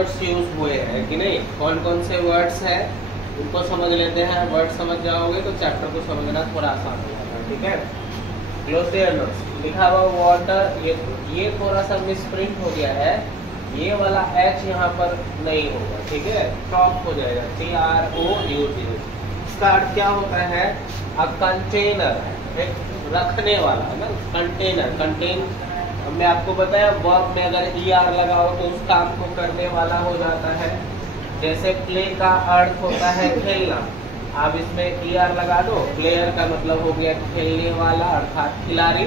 Words use हुए हैं कि नहीं, कौन कौन से वर्ड्स हैं उनको समझ लेते हैं। वर्ड समझ जाओगे तो चैप्टर को समझना थोड़ा आसान हो जाता है, ठीक है। क्लोज देयर नोट्स, लिखा हुआ वाटर, ये थोड़ा सा मिसप्रिंट हो गया है, ये वाला एच यहाँ पर नहीं होगा, ठीक है, क्रॉप हो जाएगा, TROUT। इसका अर्थ क्या होता है, अ कंटेनर, एक रखने वाला है ना, कंटेनर, कंटेन। हमने आपको बताया वर्ब में अगर ER लगाओ तो उस काम को करने वाला हो जाता है। जैसे प्ले का अर्थ होता है खेलना, आप इसमें ER लगा दो, प्लेयर का मतलब हो गया खेलने वाला अर्थात खिलाड़ी।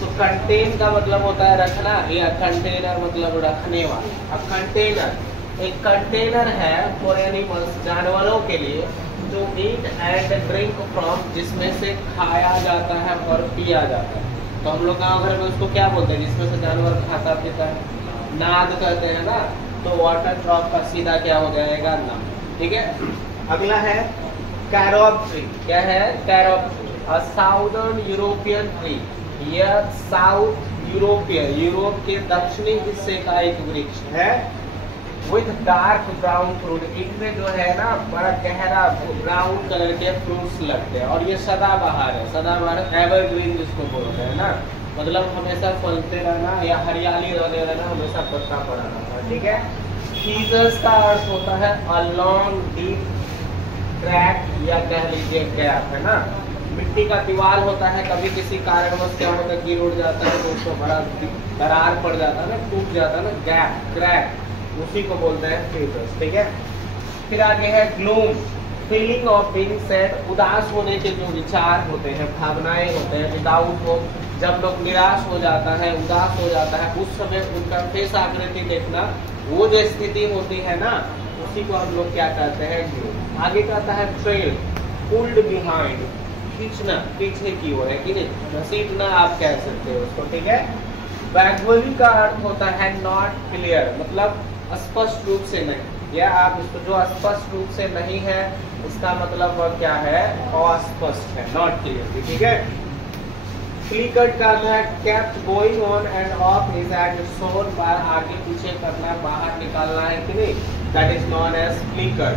तो कंटेन का मतलब होता है रखना, या कंटेनर मतलब रखने वाला। अब कंटेनर एक कंटेनर है फॉर एनिमल्स, जानवरों के लिए, जो ईट एंड ड्रिंक फ्रॉम, जिसमें से खाया जाता है और पिया जाता है। तो हम लोग गाँव घर में उसको क्या बोलते हैं, जिसमें से जानवर खाता पीता है, नाद कहते हैं ना। तो वाटर ड्रॉप का सीधा क्या हो जाएगा, नाम, ठीक है। अगला है कैरोब ट्री। क्या है, कैरोब ट्री, अ साउदर्न यूरोपियन ट्री। यह साउथ यूरोपियन, यूरोप के दक्षिणी हिस्से का एक वृक्ष है। विथ डार्क ब्राउन फ्रूट, इनमें जो है ना बड़ा गहरा ब्राउन कलर के फ्रूट्स लगते हैं, और ये सदाबहार है। सदाबहार एवरग्रीन जिसको बोलते हैं ना, मतलब हमेशा फलते रहना या हरियाली रहना, हमेशा पत्ता पड़ा रहना, ठीक है। सीजर्स का अर्थ होता है अ लॉन्ग डीप क्रैक, या कह लीजिए गैप, है ना। मिट्टी का दीवार होता है, कभी किसी कारणवश क्या होता है, गिर उड़ जाता है तो उसको बड़ा दरार पड़ जाता है ना, टूट जाता है ना, गैप, क्रैक, उसी को बोलते हैं सीजर्स, ठीक है। फिर आगे है gloom, feeling of being sad, उदास होने के जो विचार होते हैं, भावनाएं होते हैं। विदाउट होप, जब लोग निराश हो जाता है, उदास हो जाता है, उस समय उनका फेस आकृति देखना, वो जो स्थिति होती है ना, उसी को हम लोग क्या कहते हैं, ग्लूम। आगे कहता है ट्रेल, पुल्ड बिहाइंड, खींचना, पीछे की ओर है कि नहीं, घसीटना आप कह सकते हो उसको, ठीक है। वैगुअली का अर्थ होता है नॉट क्लियर, मतलब स्पष्ट रूप से नहीं, या आप इसको जो स्पष्ट रूप से नहीं है, इसका मतलब वह क्या है, अस्पष्ट है, नॉट क्लियर, ठीक है। फ्लिकर्ड का अर्थ है kept going on and off is at shone, बार आगे पीछे करना, बाहर निकालना है कि नहीं, that is known as flickered.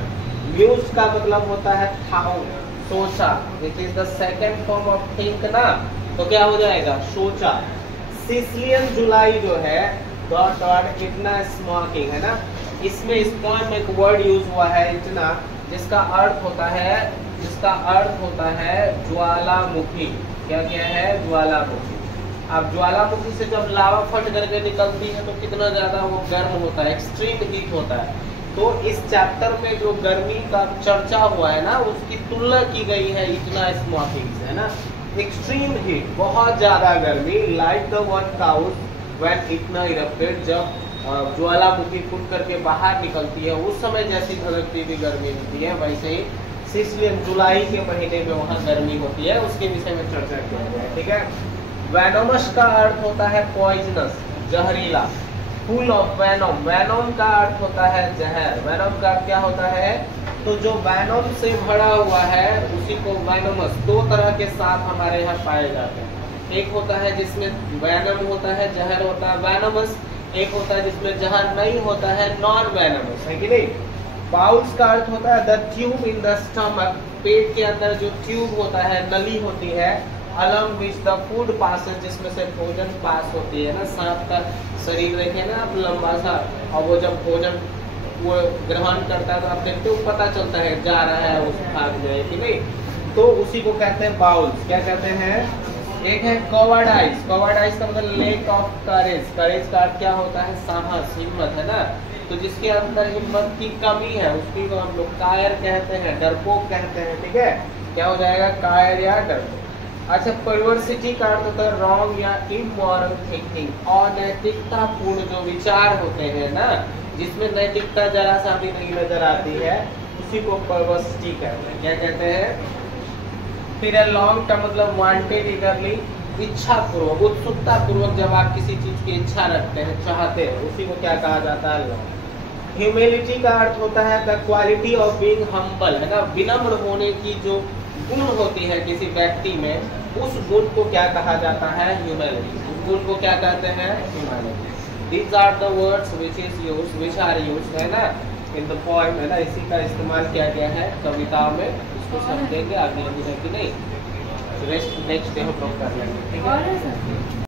Muse का मतलब होता है थाउट, सोचा, which is the second form of think ना, तो क्या हो जाएगा, सोचा। सिसिलियन जुलाई जो है डॉट डॉट इतना स्मोकिंग, है ना, इसमें इस पॉइंट में एक वर्ड यूज हुआ है इतना, जिसका अर्थ होता है ज्वालामुखी। क्या क्या है, ज्वालामुखी। अब ज्वालामुखी से जब लावा फट करके निकलती है तो कितना ज्यादा वो गर्म होता है, एक्सट्रीम हीट होता है। तो इस चैप्टर में जो गर्मी का चर्चा हुआ है ना, उसकी तुलना की गई है इतना स्मोकिंग से, है ना, एक्सट्रीम हीट, बहुत ज्यादा गर्मी, like the one cows when इतना इरप्टेड, जब ज्वालामुखी फूट करके बाहर निकलती है, उस समय जैसी धधकती हुई गर्मी होती है, वैसे ही सिसिलियन जुलाई के महीने में वहाँ गर्मी होती है, उसके विषय में चर्चा किया गया है, ठीक है। वेनोमस का अर्थ होता है पॉइजनस, जहरीला। फुल ऑफ वेनोम, वेनोम का अर्थ होता है जहर। वेनोम का अर्थ क्या होता है, तो जो वेनोम से भरा हुआ है उसी को वेनोमस। दो तरह के सांप हमारे यहाँ पाए जाते हैं, एक होता है जिसमें वेनम होता है, जहर होता है, वेनोमस। एक होता है जिसमें जहर नहीं होता है, नॉन वेनोमस, है कि नहीं। बाउल्स का अर्थ होता है the tube in the stomach, पेट के अंदर जो ट्यूब होता है, नली होती है, along which the food passes, जिसमें से भोजन पास होती है ना। सांप का शरीर देखे ना आप, लंबा सा, और वो जब भोजन वो ग्रहण करता है तो आप देखते हो पता चलता है जा रहा है उस भाग में कि नहीं, तो उसी को कहते हैं बाउल्स। क्या कहते हैं, एक है कवर्डाइज, कवर्डाइज का मतलब लेक ऑफ करेज, करेज का अर्थ क्या होता है, साहस, हिम्मत, है ना। तो जिसके अंदर हिम्मत की कमी है उसकी को हम लोग कायर कहते हैं, डरपोक कहते हैं, ठीक है। क्या हो जाएगा, कायर या डरपोक। अच्छा, परवर्सिटी का अर्थ होता है रॉन्ग या इमोरल थिंकिंग, अनैतिकता पूर्ण जो विचार होते हैं ना, जिसमें नैतिकता जरा सा भी नहीं नजर आती है, उसी को परवर्सिटी कहते हैं। क्या कहते हैं। फिर लॉन्ग का मतलब वांटेड ईगरली, इच्छा पूर्वक, उत्सुकता पूर्वक जब आप किसी चीज की इच्छा रखते हैं, चाहते हैं, उसी को क्या कहा जाता है, लॉन्ग। ह्यूमिलिटी का अर्थ होता है the quality of being humble, है ना, विनम्र होने की जो गुण होती है किसी व्यक्ति में, उस गुण को क्या कहा जाता है, ह्यूमिलिटी। उस गुण को क्या कहते हैं, humility. These are the words which are used है ना in the poem है ना, इसी का इस्तेमाल किया गया है कविता में। इसको समझेंगे आगे है कि नहीं, रेस्ट नेक्स्ट डे हम लोग कर लेंगे, ठीक है।